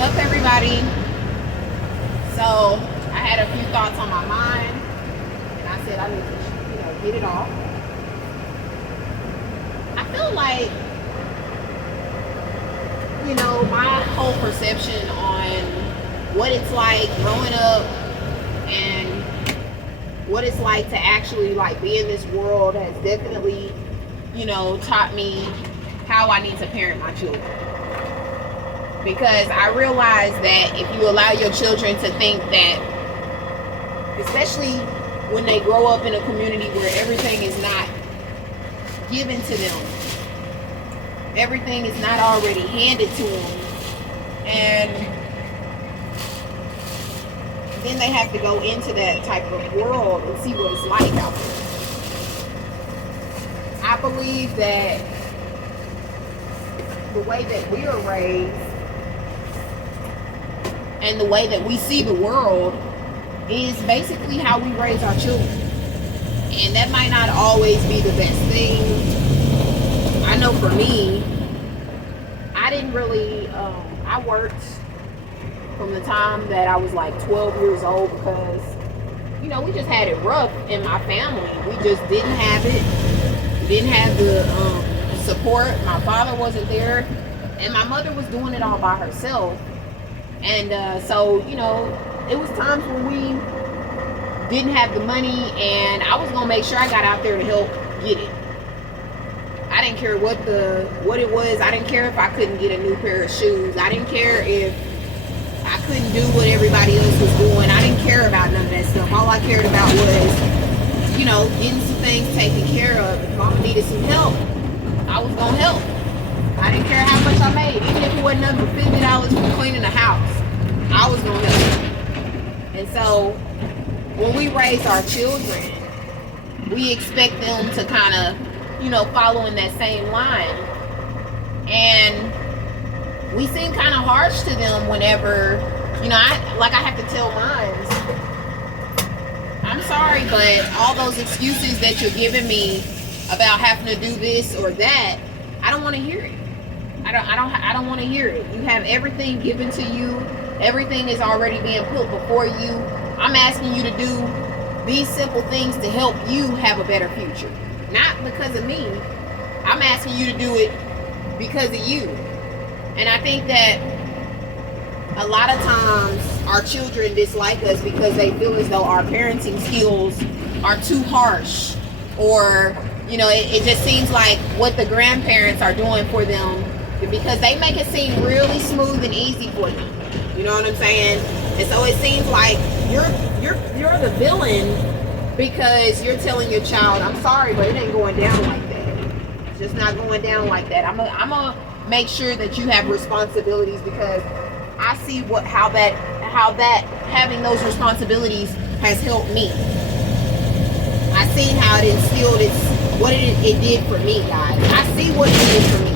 up, everybody? So I had a few thoughts on my mind, and I said I need to, get it off. I feel like, my whole perception on what it's like growing up and what it's like to actually be in this world has definitely, taught me how I need to parent my children. Because I realize that if you allow your children to think that, especially when they grow up in a community where everything is not given to them, everything is not already handed to them, and then they have to go into that type of world and see what it's like out there. I believe that the way that we are raised and the way that we see the world is basically how we raise our children. And that might not always be the best thing. I know for me, I didn't really, I worked from the time that I was 12 years old because, we just had it rough in my family. We just didn't have it. We didn't have the support. My father wasn't there. And my mother was doing it all by herself. And so, it was times when we didn't have the money, and I was going to make sure I got out there to help get it. I didn't care what it was. I didn't care if I couldn't get a new pair of shoes. I didn't care if I couldn't do what everybody else was doing. I didn't care about none of that stuff. All I cared about was, getting some things taken care of. If mama needed some help, I was going to help. I didn't care how much I made. Even if it wasn't nothing but $50 for cleaning the house, I was going to help. And so, when we raise our children, we expect them to kind of, follow in that same line. And we seem kind of harsh to them whenever, I have to tell mine, I'm sorry, but all those excuses that you're giving me about having to do this or that, I don't want to hear it. I don't want to hear it. You have everything given to you. Everything is already being put before you. I'm asking you to do these simple things to help you have a better future. Not because of me. I'm asking you to do it because of you. And I think that a lot of times our children dislike us because they feel as though our parenting skills are too harsh, or it just seems like what the grandparents are doing for them, because they make it seem really smooth and easy for them. You know what I'm saying? And so it seems like you're the villain because you're telling your child, I'm sorry, but it ain't going down like that. It's just not going down like that. I'm gonna make sure that you have responsibilities, because I see how that having those responsibilities has helped me. I seen how it instilled what it did for me, guys. I see what it did for me.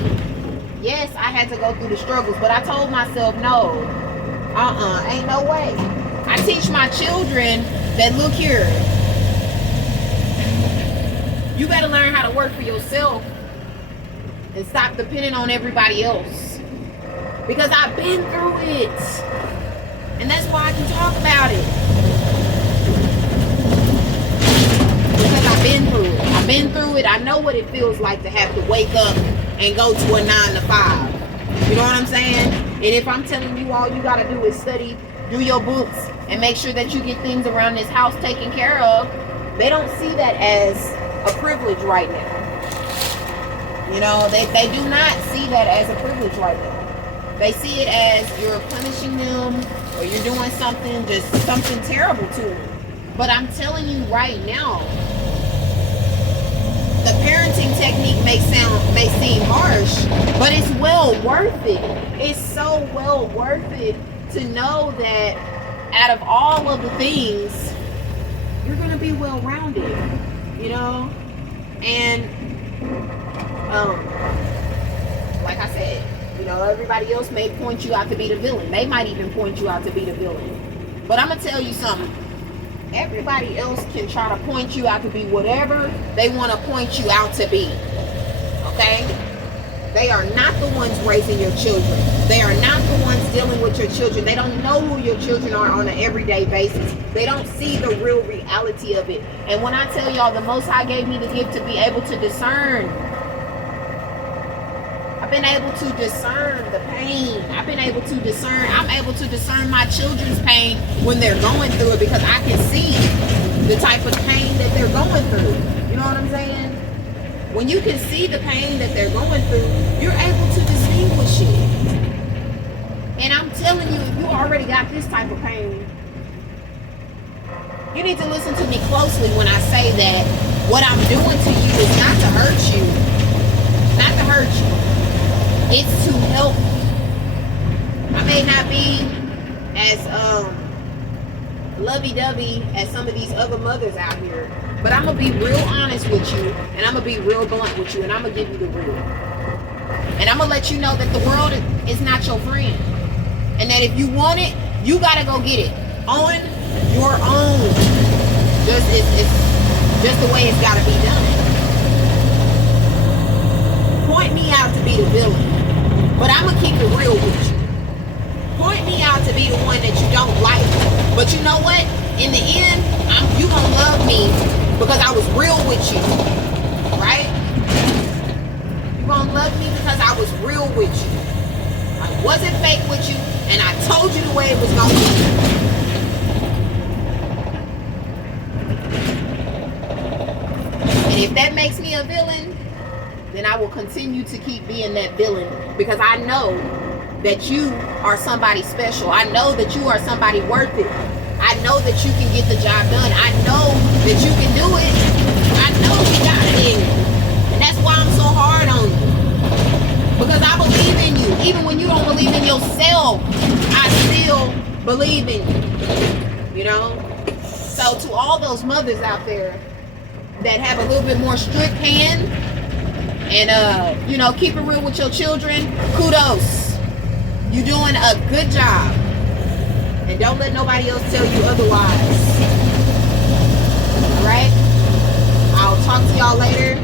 Yes, I had to go through the struggles, but I told myself, no, ain't no way. I teach my children that, look here, you better learn how to work for yourself and stop depending on everybody else. Because I've been through it. And that's why I can talk about it. Because I've been through it. I've been through it. I know what it feels like to have to wake up and go to a 9 to 5. You know what I'm saying? And if I'm telling you all you gotta do is study, do your books, and make sure that you get things around this house taken care of, they don't see that as a privilege right now. They do not see that as a privilege right now. They see it as you're punishing them, or you're doing something terrible to them. But I'm telling you right now, the parenting technique may seem harsh, but it's well worth it. It's so well worth it to know that out of all of the things, you're going to be well-rounded, And like I said, everybody else may point you out to be the villain. They might even point you out to be the villain. But I'm going to tell you something. Everybody else can try to point you out to be whatever they want to point you out to be. Okay? They are not the ones raising your children. They are not the ones dealing with your children. They don't know who your children are on an everyday basis. They don't see the real reality of it. And when I tell y'all, the Most High gave me the gift to be able to discern. I've been able to discern the pain. I'm able to discern my children's pain when they're going through it, because I can see the type of pain that they're going through. You know what I'm saying? When you can see the pain that they're going through, you're able to distinguish it. And I'm telling you, if you already got this type of pain, you need to listen to me closely when I say that what I'm doing to you is not to hurt you. Not to hurt you. It's to help. I may not be as lovey-dovey as some of these other mothers out here, but I'm going to be real honest with you, and I'm going to be real blunt with you, and I'm going to give you the real. And I'm going to let you know that the world is not your friend. And that if you want it, you got to go get it on your own. It's just the way it's got to be done. Point me out to be the villain, but I'm going to keep it real with you. Point me out to be the one that you don't like. But you know what? In the end, you going to love me because I was real with you. Right? You going to love me because I was real with you. I wasn't fake with you, and I told you the way it was going to be. And if that makes me a villain, then I will continue to keep being that villain, because I know that you are somebody special. I know that you are somebody worth it. I know that you can get the job done. I know that you can do it. I know you got it in you. And that's why I'm so hard on you. Because I believe in you. Even when you don't believe in yourself, I still believe in you. You know? So to all those mothers out there that have a little bit more strict hand and, you know, keep it real with your children, kudos. You're doing a good job. And don't let nobody else tell you otherwise. Alright? I'll talk to y'all later.